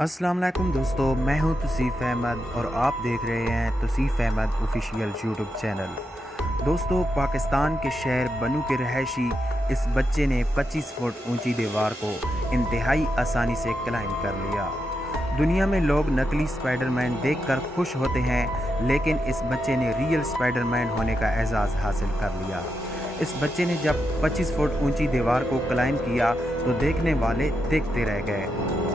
अस्सलाम वालेकुम दोस्तों, मैं हूं तौसीफ़ अहमद और आप देख रहे हैं Tauseef Ahmed official YouTube channel. दोस्तों, पाकिस्तान के शहर बनू के रहायशी इस बच्चे ने 25 फुट ऊंची दीवार को इंतहाई आसानी से क्लाइंब कर लिया। दुनिया में लोग नकली स्पाइडरमैन देखकर खुश होते हैं, लेकिन इस बच्चे ने रियल स्पाइडरमैन होने का एजाज़ हासिल कर लिया। इस बच्चे ने जब 25 फुट ऊंची दीवार को क्लाइंब किया तो देखने वाले देखते रह गए।